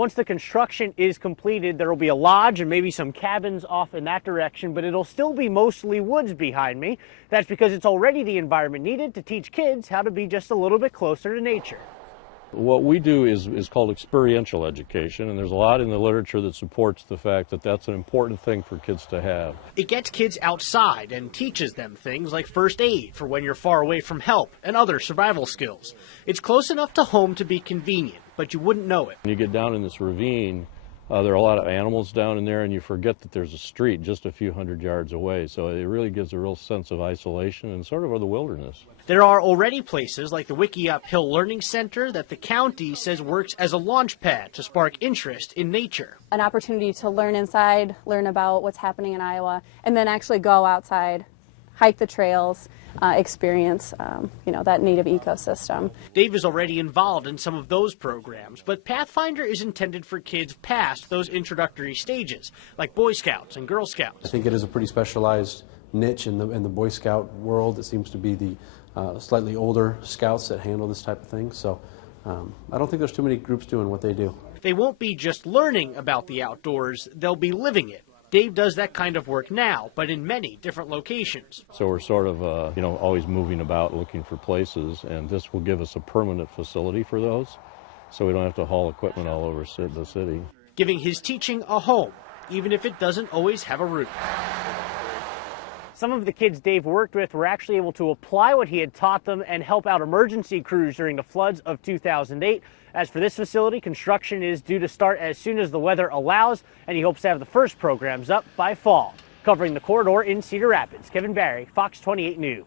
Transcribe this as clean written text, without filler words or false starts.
Once the construction is completed, there will be a lodge and maybe some cabins off in that direction, but it'll still be mostly woods behind me. That's because it's already the environment needed to teach kids how to be just a little bit closer to nature. What we do is called experiential education, and there's a lot in the literature that supports the fact that that's an important thing for kids to have. It gets kids outside and teaches them things like first aid for when you're far away from help and other survival skills. It's close enough to home to be convenient, but you wouldn't know it. When you get down in this ravine, there are a lot of animals down in there, and you forget that there's a street just a few hundred yards away. So it really gives a real sense of isolation and sort of the wilderness. There are already places like the Wiki Uphill Learning Center that the county says works as a launch pad to spark interest in nature. An opportunity to learn inside, learn about what's happening in Iowa, and then actually go outside, hike the trails, experience that native ecosystem. Dave is already involved in some of those programs, but Pathfinder is intended for kids past those introductory stages, like Boy Scouts and Girl Scouts. I think it is a pretty specialized niche in the Boy Scout world. It seems to be the slightly older scouts that handle this type of thing. So I don't think there's too many groups doing what they do. They won't be just learning about the outdoors, they'll be living it. Dave does that kind of work now, but in many different locations. So we're sort of, always moving about looking for places, and this will give us a permanent facility for those, so we don't have to haul equipment all over the city. Giving his teaching a home, even if it doesn't always have a root. Some of the kids Dave worked with were actually able to apply what he had taught them and help out emergency crews during the floods of 2008. As for this facility, construction is due to start as soon as the weather allows, and he hopes to have the first programs up by fall. Covering the corridor in Cedar Rapids, Kevin Barry, Fox 28 News.